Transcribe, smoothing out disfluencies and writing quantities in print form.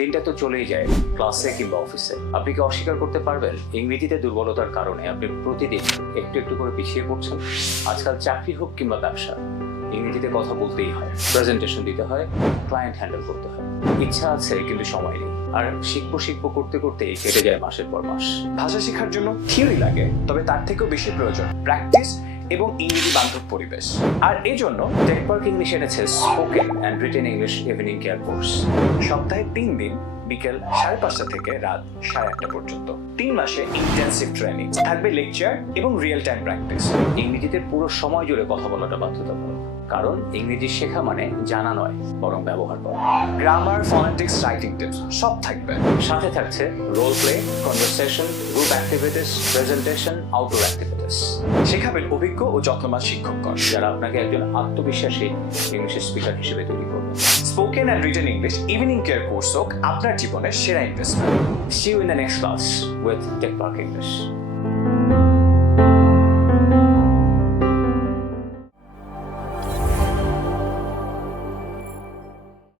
দিনটা তো চলেই যায় ক্লাসে কিংবা অফিসে। আপনি কি অস্বীকার করতে পারবেন ইংরেজিতে দুর্বলতার কারণে আপনি প্রতিদিন একটু একটু করে পিছিয়ে পড়ছেন? আজকাল চাকরি হোক কিংবা ব্যবসা, ইংরেজিতে কথা বলতেই হয়, প্রেজেন্টেশন দিতে হয়, ক্লায়েন্ট হ্যান্ডেল করতে হয়। ইচ্ছা আছে কিন্তু সময় নেই, আর শিখবো করতে করতেই কেটে যায় মাসের পর মাস। ভাষা শেখার জন্য থিওরি লাগে, তবে তার থেকেও বেশি প্রয়োজন প্র্যাকটিস এবং ইংরেজি বান্ধব পরিবেশ। আর এই জন্য টেকপার্ক ইংলিশ এনেছে spoken and written English evening care course. সপ্তাহে 3 দিন বিকেল 5:30 থেকে রাত 8:30 পর্যন্ত 3 মাসে ইন্টেন্সিভ ট্রেনিং থাকবে, লেকচার এবং রিয়েল টাইম প্র্যাকটিস। ইংরেজিতে পুরো সময় জুড়ে কথা বলাটা বাধ্যতামূলক, কারণ ইংরেজি শেখা মানে জানা নয়, বরং ব্যবহার করা। গ্রামার, ফনেটিক্স, রাইটিং টিপস সব থাকবে। সাথে থাকছে role play, conversation, group activities, presentation, outdoor activities. শেখাবেন অভিজ্ঞ ও যত্নবান শিক্ষকগণ, যারা আপনাকে একজন আত্মবিশ্বাসী ইংলিশ স্পিকার হিসেবে তৈরি করবে। Spoken and written English evening care course হোক আপনার জীবনের সেরা investment. See you in the next class with TechPark English.